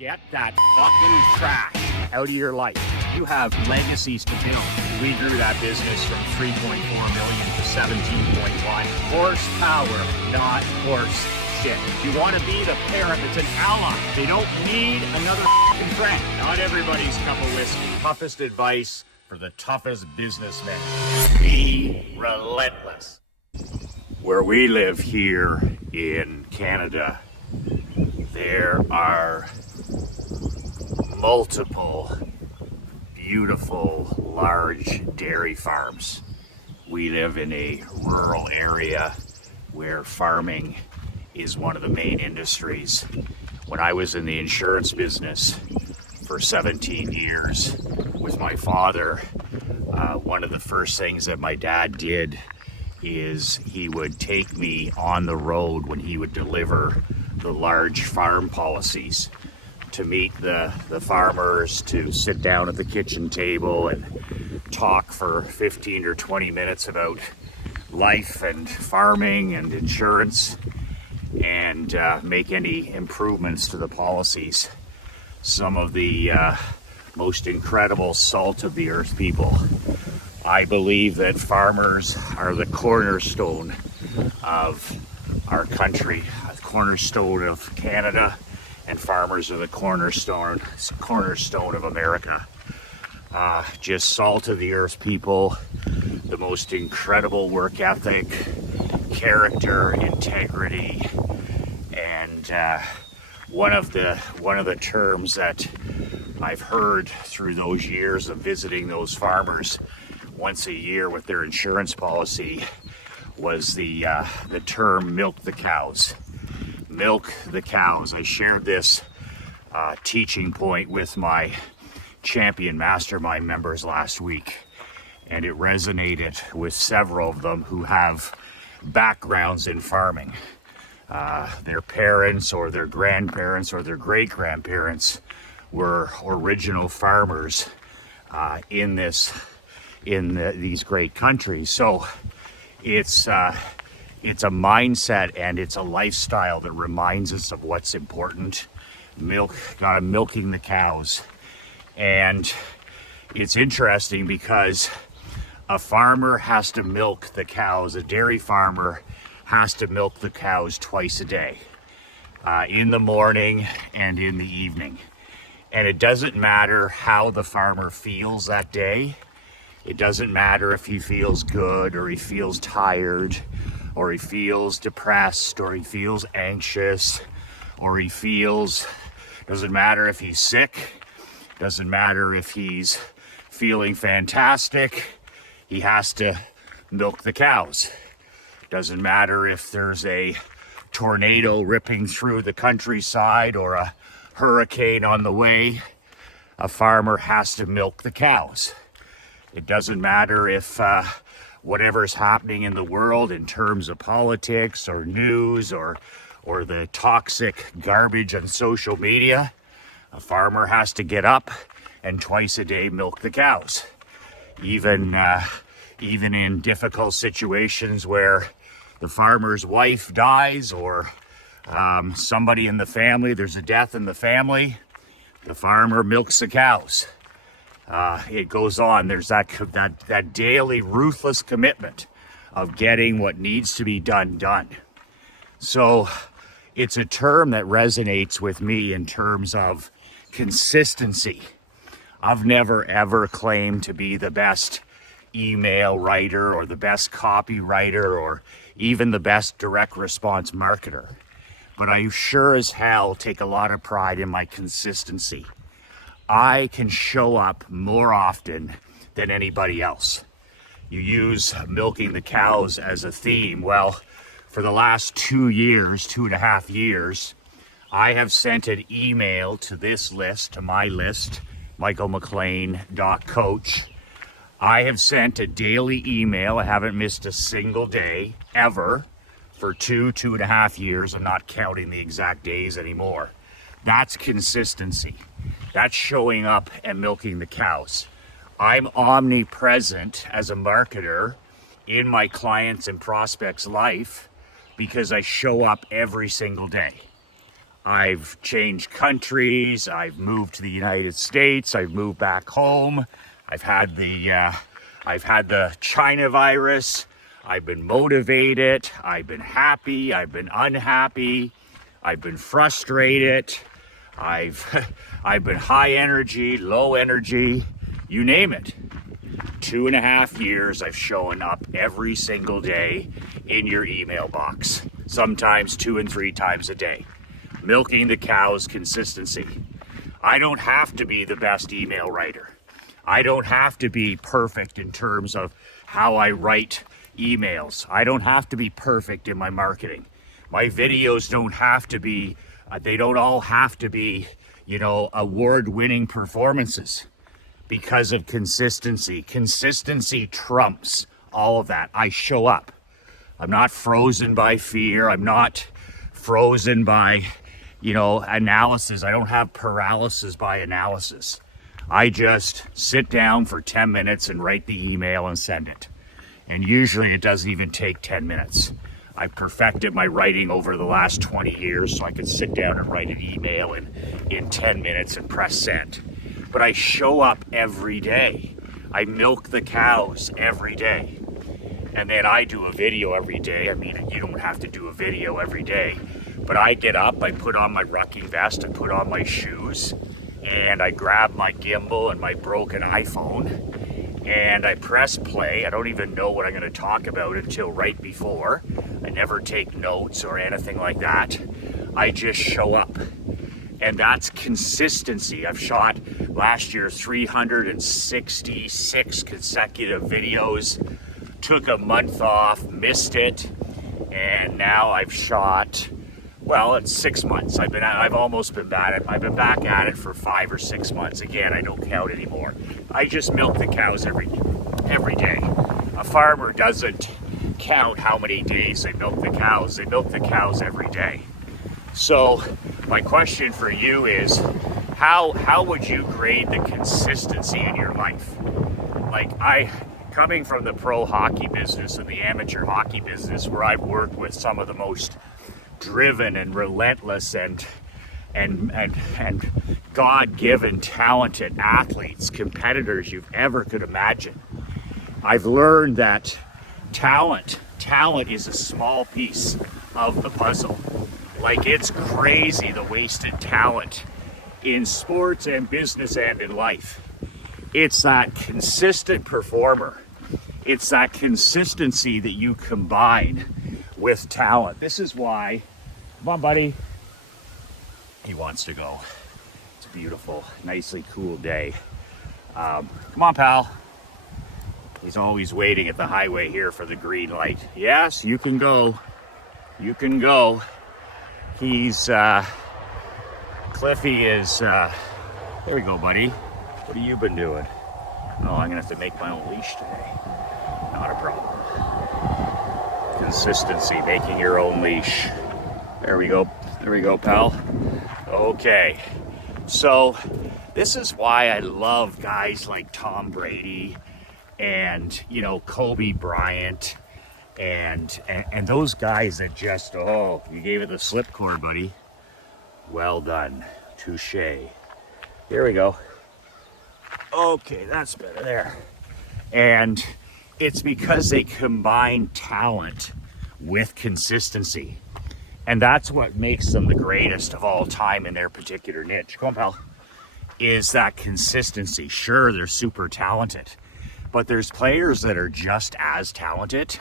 Get that fucking trash out of your life. You have legacies to build. We grew that business from 3.4 million to 17.1. Horsepower, not horse shit. You want to be the parent that's an ally. They don't need another fucking friend. Not everybody's cup of whiskey. Toughest advice for the toughest businessmen. Be relentless. Where we live here in Canada, there are multiple beautiful large dairy farms. We live in a rural area where farming is one of the main industries. When I was in the insurance business for 17 years with my father, one of the first things that my dad did is he would take me on the road when he would deliver the large farm policies to meet the farmers, to sit down at the kitchen table and talk for 15 or 20 minutes about life and farming and insurance, and make any improvements to the policies. Some of the most incredible salt of the earth people. I believe that farmers are the cornerstone of our country, the cornerstone of Canada, and farmers are the cornerstone of America. Just salt of the earth people, the most incredible work ethic, character, integrity, and one of the terms that I've heard through those years of visiting those farmers once a year with their insurance policy was the term milk the cows. Milk the cows. I shared this teaching point with my champion mastermind members last week, and it resonated with several of them who have backgrounds in farming. Their parents or their grandparents or their great-grandparents were original farmers in these great countries. So it's a mindset and it's a lifestyle that reminds us of what's important. Milking the cows. And it's interesting because a farmer has to milk the cows. A dairy farmer has to milk the cows twice a day, in the morning and in the evening. And it doesn't matter how the farmer feels that day. It doesn't matter if he feels good or he feels tired or he feels depressed or he feels anxious or doesn't matter if he's sick, doesn't matter if he's feeling fantastic, he has to milk the cows. Doesn't matter if there's a tornado ripping through the countryside or a hurricane on the way, a farmer has to milk the cows. It doesn't matter if whatever's happening in the world in terms of politics or news or the toxic garbage on social media, a farmer has to get up and twice a day milk the cows. Even in difficult situations where the farmer's wife dies or somebody in the family, there's a death in the family, the farmer milks the cows. It goes on. There's that daily ruthless commitment of getting what needs to be done. So it's a term that resonates with me in terms of consistency. I've never ever claimed to be the best email writer or the best copywriter or even the best direct response marketer. But I sure as hell take a lot of pride in my consistency. I can show up more often than anybody else. You use milking the cows as a theme. Well, for the last 2.5 years, I have sent an email to this list, to my list, michaelmclean.coach. I have sent a daily email. I haven't missed a single day ever for 2.5 years. I'm not counting the exact days anymore. That's consistency. That's showing up and milking the cows. I'm omnipresent as a marketer in my clients' and prospects' life because I show up every single day. I've changed countries. I've moved to the United States. I've moved back home. I've had the China virus. I've been motivated. I've been happy. I've been unhappy. I've been frustrated. I've been high energy, low energy, you name it. 2.5 years I've shown up every single day in your email box, sometimes 2 and 3 times a day. Milking the cows, consistency. I don't have to be the best email writer. I don't have to be perfect in terms of how I write emails. I don't have to be perfect in my marketing. My videos don't have to be, they don't all have to be, award-winning performances because of consistency. Consistency trumps all of that. I show up. I'm not frozen by fear. I'm not frozen by analysis. I don't have paralysis by analysis. I just sit down for 10 minutes and write the email and send it. And usually it doesn't even take 10 minutes. I've perfected my writing over the last 20 years, so I could sit down and write an email in 10 minutes and press send. But I show up every day. I milk the cows every day. And then I do a video every day. I mean, you don't have to do a video every day. But I get up, I put on my rucking vest, I put on my shoes, and I grab my gimbal and my broken iPhone, and I press play. I don't even know what I'm going to talk about until right before. I never take notes or anything like that. I just show up. And that's consistency. I've shot last year 366 consecutive videos, took a month off, missed it, and now I've shot, well, it's 6 months. I've almost been back at it for 5 or 6 months. Again, I don't count anymore. I just milk the cows every day. A farmer doesn't count how many days they milk the cows. They milk the cows every day. So my question for you is, how would you grade the consistency in your life? Like, coming from the pro hockey business and the amateur hockey business, where I've worked with some of the most driven and relentless and God-given talented athletes, competitors you've ever could imagine, I've learned that talent is a small piece of the puzzle. Like, it's crazy the wasted talent in sports and business and in life. It's that consistent performer. It's that consistency that you combine with talent. This is why, come on, buddy. He wants to go. It's a beautiful, nicely cool day. Come on, pal. He's always waiting at the highway here for the green light. Yes, you can go. You can go. Cliffy is, there we go, buddy. What have you been doing? Oh, I'm gonna have to make my own leash today. Not a problem. Consistency, making your own leash. There we go, pal. Okay, so this is why I love guys like Tom Brady and, Kobe Bryant and those guys that just, oh, you gave it the slip cord, buddy. Well done. Touche. Here we go. Okay, that's better there. And it's because they combine talent with consistency. And that's what makes them the greatest of all time in their particular niche. Come on, pal. Is that consistency. Sure, they're super talented, but there's players that are just as talented.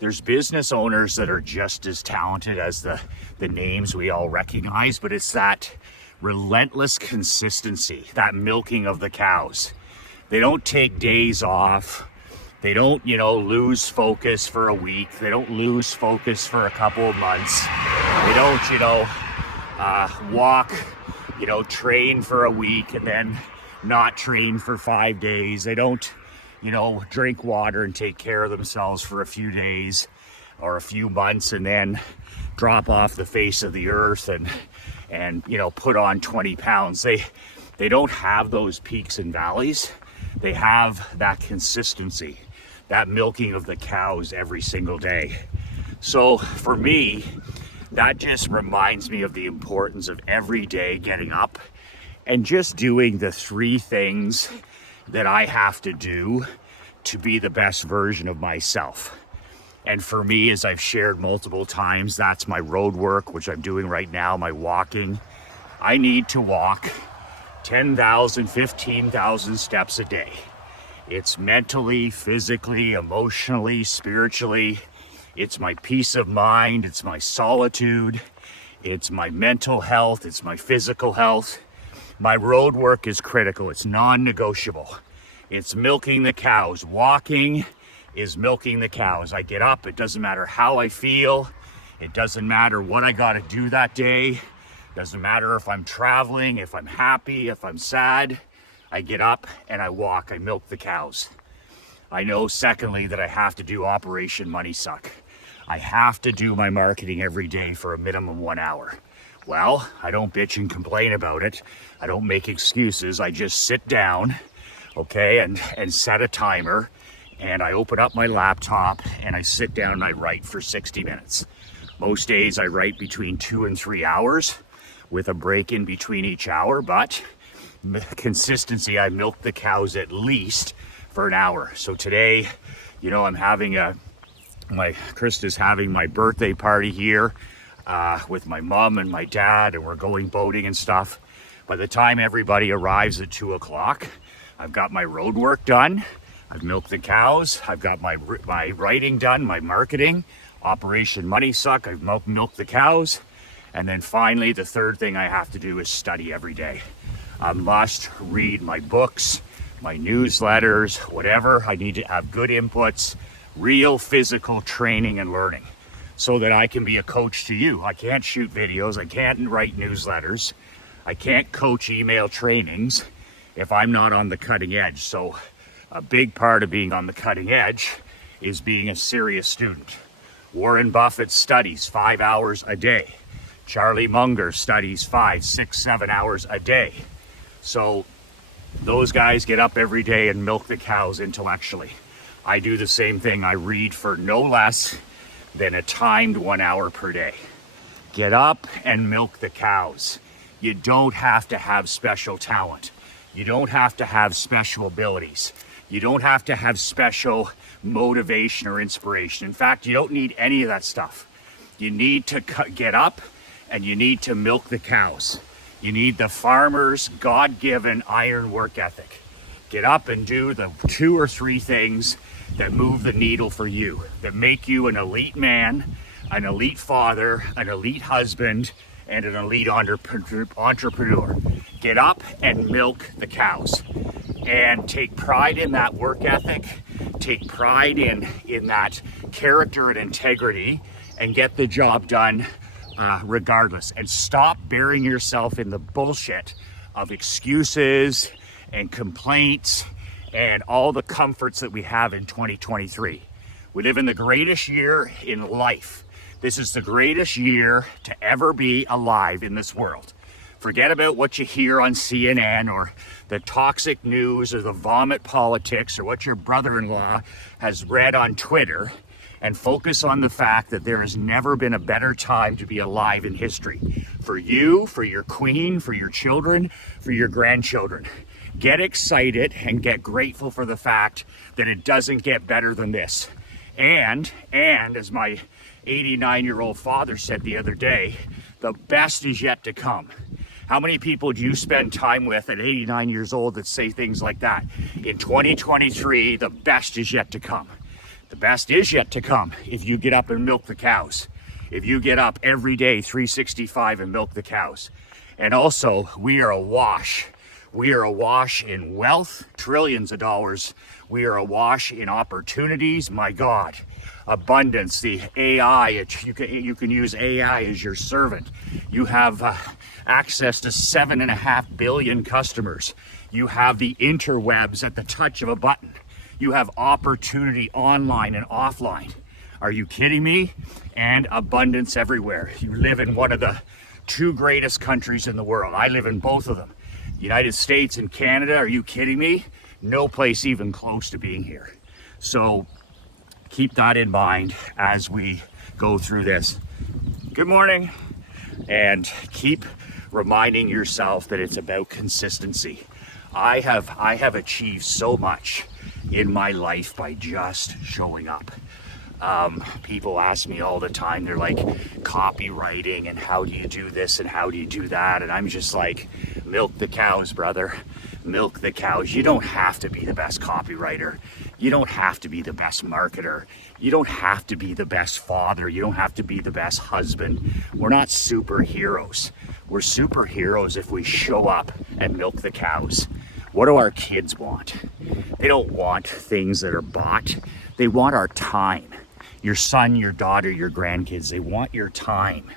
There's business owners that are just as talented as the names we all recognize, but it's that relentless consistency, that milking of the cows. They don't take days off. They don't, lose focus for a week. They don't lose focus for a couple of months. They don't, walk, train for a week and then not train for 5 days. They don't, drink water and take care of themselves for a few days or a few months and then drop off the face of the earth and put on 20 pounds. They don't have those peaks and valleys. They have that consistency, that milking of the cows every single day. So for me, that just reminds me of the importance of every day getting up and just doing the 3 things that I have to do to be the best version of myself. And for me, as I've shared multiple times, that's my road work, which I'm doing right now, my walking. I need to walk 10,000, 15,000 steps a day. It's mentally, physically, emotionally, spiritually. It's my peace of mind. It's my solitude. It's my mental health. It's my physical health. My road work is critical. It's non-negotiable. It's milking the cows. Walking is milking the cows. I get up. It doesn't matter how I feel. It doesn't matter what I got to do that day. Doesn't matter if I'm traveling, if I'm happy, if I'm sad. I get up and I walk. I milk the cows. I know, secondly, that I have to do Operation Money Suck. I have to do my marketing every day for a minimum 1 hour. Well, I don't bitch and complain about it. I don't make excuses. I just sit down, okay, and set a timer, and I open up my laptop and I sit down and I write for 60 minutes. Most days I write between 2 and 3 hours with a break in between each hour, but consistency, I milk the cows at least for an hour. So today, you know, I'm having Krista's having my birthday party here with my mom and my dad, and we're going boating and stuff. By the time everybody arrives at 2 o'clock, I've got my road work done. I've milked the cows. I've got my writing done, my marketing, Operation Money Suck. I've milked the cows. And then finally, the third thing I have to do is study every day. I must read my books, my newsletters, whatever. I need to have good inputs, real physical training and learning so that I can be a coach to you. I can't shoot videos. I can't write newsletters. I can't coach email trainings if I'm not on the cutting edge. So a big part of being on the cutting edge is being a serious student. Warren Buffett studies 5 hours a day. Charlie Munger studies 5, 6, 7 hours a day. So those guys get up every day and milk the cows intellectually. I do the same thing. I read for no less than a timed 1 hour per day. Get up and milk the cows. You don't have to have special talent. You don't have to have special abilities. You don't have to have special motivation or inspiration. In fact, you don't need any of that stuff. You need to get up and you need to milk the cows. You need the farmer's God-given iron work ethic. Get up and do the 2 or 3 things that move the needle for you, that make you an elite man, an elite father, an elite husband, and an elite entrepreneur. Get up and milk the cows. And take pride in that work ethic, take pride in that character and integrity, and get the job done regardless. And stop burying yourself in the bullshit of excuses and complaints and all the comforts that we have in 2023. We live in the greatest year in life. This is the greatest year to ever be alive in this world. Forget about what you hear on CNN or the toxic news or the vomit politics or what your brother-in-law has read on Twitter, and focus on the fact that there has never been a better time to be alive in history. For you, for your queen, for your children, for your grandchildren. Get excited and get grateful for the fact that it doesn't get better than this. And as my 89-year-old father said the other day, the best is yet to come. How many people do you spend time with at 89 years old that say things like that? In 2023, the best is yet to come. The best is yet to come if you get up and milk the cows. If you get up every day, 365, and milk the cows. And also, we are awash. We are awash in wealth, trillions of dollars. We are awash in opportunities. My God, abundance, the AI, you can use AI as your servant. You have access to 7.5 billion customers. You have the interwebs at the touch of a button. You have opportunity online and offline. Are you kidding me? And abundance everywhere. You live in one of the 2 greatest countries in the world. I live in both of them. United States and Canada, are you kidding me? No place even close to being here. So keep that in mind as we go through this. Good morning. And keep reminding yourself that it's about consistency. I have achieved so much in my life by just showing up. People ask me all the time, they're like, copywriting and how do you do this and how do you do that? And I'm just like, milk the cows, brother. Milk the cows. You don't have to be the best copywriter. You don't have to be the best marketer. You don't have to be the best father. You don't have to be the best husband. We're not superheroes. We're superheroes if we show up and milk the cows. What do our kids want? They don't want things that are bought. They want our time. Your son, your daughter, your grandkids, they want your time.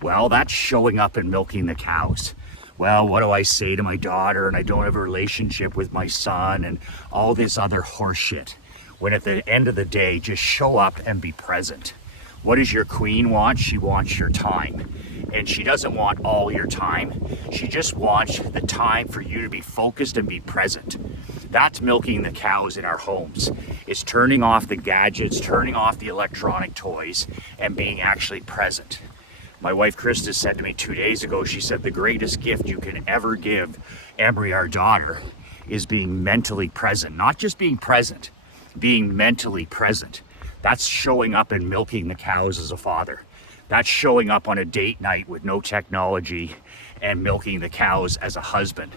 Well, that's showing up and milking the cows. Well, what do I say to my daughter, and I don't have a relationship with my son, and all this other horse shit. When at the end of the day, just show up and be present. What does your queen want? She wants your time. And she doesn't want all your time. She just wants the time for you to be focused and be present. That's milking the cows in our homes. It's turning off the gadgets, turning off the electronic toys, and being actually present. My wife Krista said to me 2 days ago, she said the greatest gift you can ever give Embry, our daughter, is being mentally present. Not just being present, being mentally present. That's showing up and milking the cows as a father. That's showing up on a date night with no technology and milking the cows as a husband.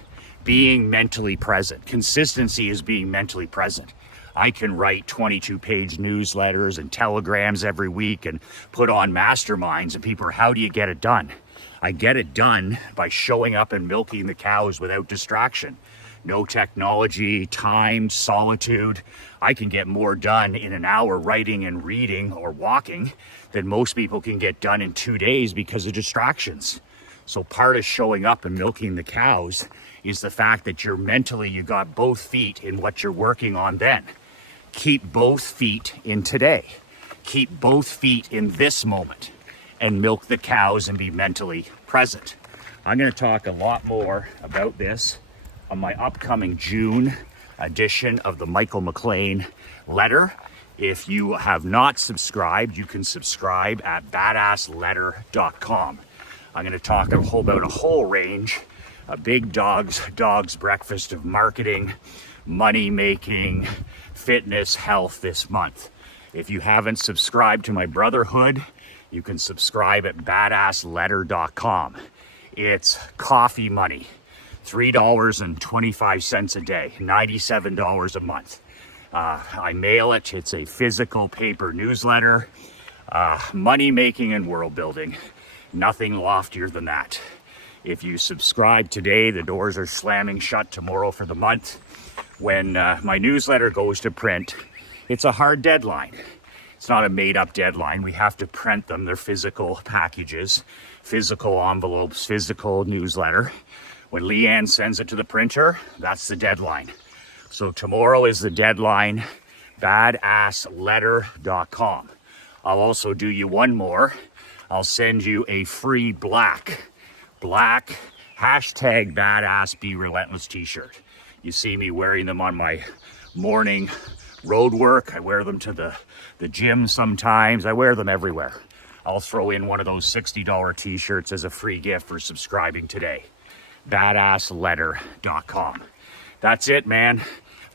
Being mentally present. Consistency is being mentally present. I can write 22-page newsletters and telegrams every week and put on masterminds, and people are, how do you get it done? I get it done by showing up and milking the cows without distraction. No technology, time, solitude. I can get more done in an hour writing and reading or walking than most people can get done in 2 days because of distractions. So part of showing up and milking the cows is the fact that you're mentally, you got both feet in what you're working on then. Keep both feet in today. Keep both feet in this moment and milk the cows and be mentally present. I'm going to talk a lot more about this on my upcoming June edition of the Michael McLean Letter. If you have not subscribed, you can subscribe at badassletter.com. I'm going to talk about a whole range, a big dog's breakfast of marketing, money making, fitness, health this month. If you haven't subscribed to my Brotherhood, you can subscribe at badassletter.com. It's coffee money. $3.25 a day, $97 a month. I mail it. It's a physical paper newsletter. Money making and world building. Nothing loftier than that. If you subscribe today, the doors are slamming shut tomorrow for the month. When my newsletter goes to print, it's a hard deadline. It's not a made-up deadline. We have to print them. They're physical packages, physical envelopes, physical newsletter. When Leanne sends it to the printer, that's the deadline. So tomorrow is the deadline, badassletter.com. I'll also do you one more. I'll send you a free black hashtag badass be relentless t-shirt. You see me wearing them on my morning road work. I wear them to the gym sometimes. I wear them everywhere. I'll throw in one of those $60 t-shirts as a free gift for subscribing today. badassletter.com. That's it, man.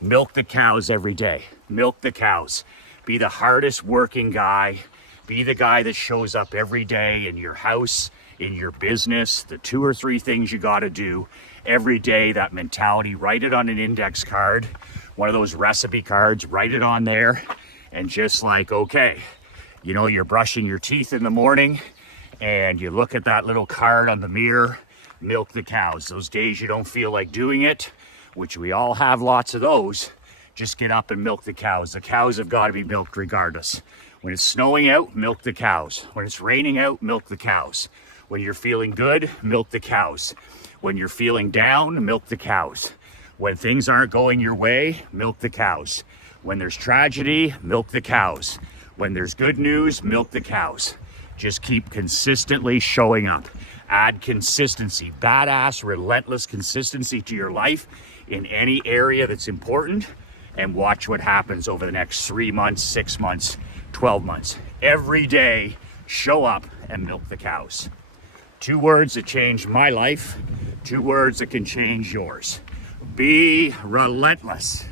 Milk the cows every day. Milk the cows. Be the hardest working guy. Be the guy that shows up every day in your house, in your business, the 2 or 3 things you got to do every day. That mentality, write it on an index card, one of those recipe cards, write it on there, and just like, okay, you know, you're brushing your teeth in the morning and you look at that little card on the mirror, milk the cows. Those days you don't feel like doing it, which we all have lots of those, just get up and milk the cows. The cows have got to be milked regardless. When it's snowing out, milk the cows. When it's raining out, milk the cows. When you're feeling good, milk the cows. When you're feeling down, milk the cows. When things aren't going your way, milk the cows. When there's tragedy, milk the cows. When there's good news, milk the cows. Just keep consistently showing up. Add consistency, badass, relentless consistency to your life in any area that's important, and watch what happens over the next 3 months, 6 months, 12 months. Every day, show up and milk the cows. 2 words that changed my life, 2 words that can change yours. Be relentless.